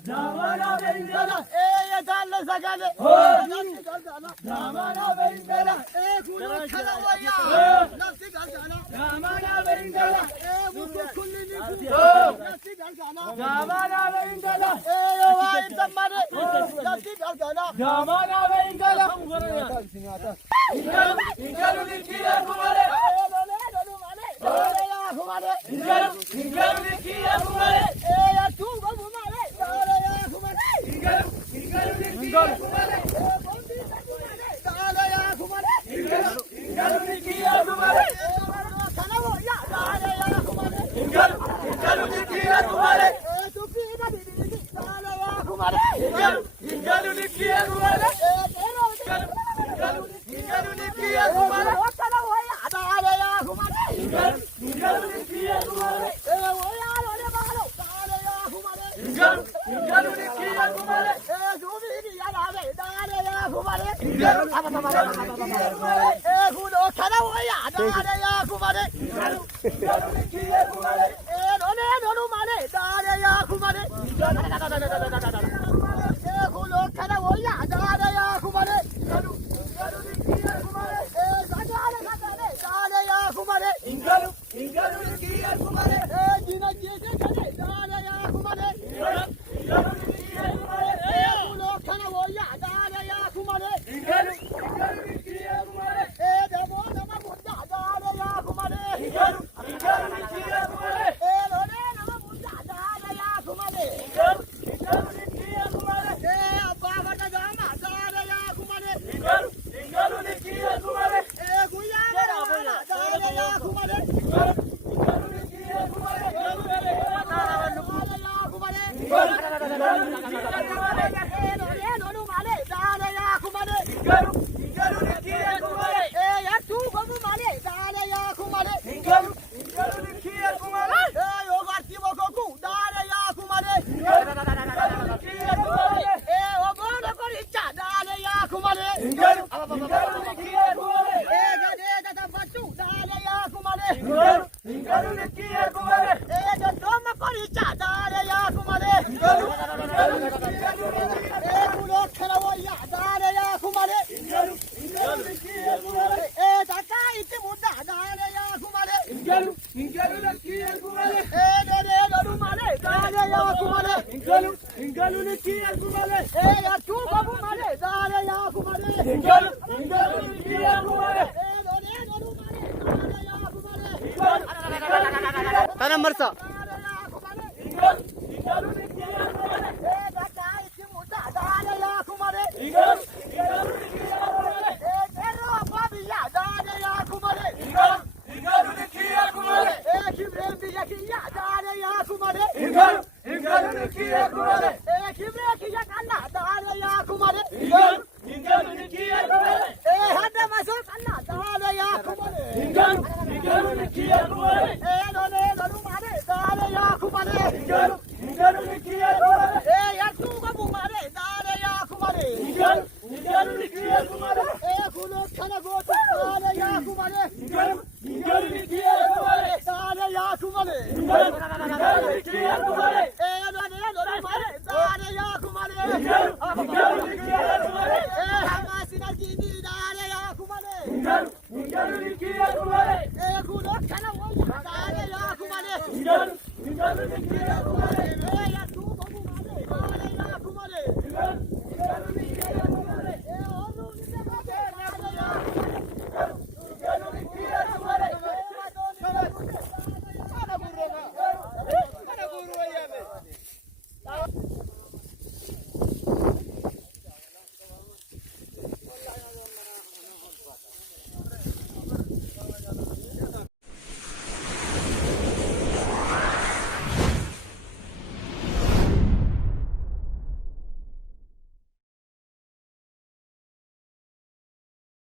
Damana bendela, ya dalle sagale. Damana bendela, kulo khala waya. Nafsi galgana. Damana bendela, mutu kulli niku. Nafsi galgana. Damana bendela, wai tamare. Nafsi galgana. Damana bendela. Ingalu nikiya kumare. Ingalu nikiya kumare. Ya tu babu mare. Ya kumare. Ingalu nikiya kumare. Ya kumare. Ingalu nikiya kumare. Kanawo ya ya kumare. Ingalu nikiya kumare. Tu pina didi ya kumare. Ingalu nikiya kumare. Ingalu nikiya kumare. Kanawo ya ya kumare. Ingalu nikiya kumare. Ingalu nikiya kumare. Zubiri ya dale ya kumare. Ingalu kulo kanawo ya dale ya kumare. Ingalu nikiya kumare. Nonu mare dale ya kumare. Kulo kanawo ya dale ya kumare. Ingalu nikiya kumare. Dale ya kumare. Ingalu nikiya kumare. Jina jete dale ya kumare. Ingalu nikiya kumare. Kulo kanawo ya dale ya kumare. Ingalu nikiya kumare. Demo nama bunda dale ya kumare. Ingalu nikiya kumare. Lone nama bunda dale ya kumare. Ingalu nikiya kumare. Abba bata jama dale ya kumare. Ingalu nikiya kumare. Guya dale ya kumare. Ingalu nikiya kumare. Ingalu nikiya kumare. Ya tu babu mare dale ya kumare. Ingalu nikiya kumare. Nonu mare dale ya kumare. Tanam marsa. Ingalu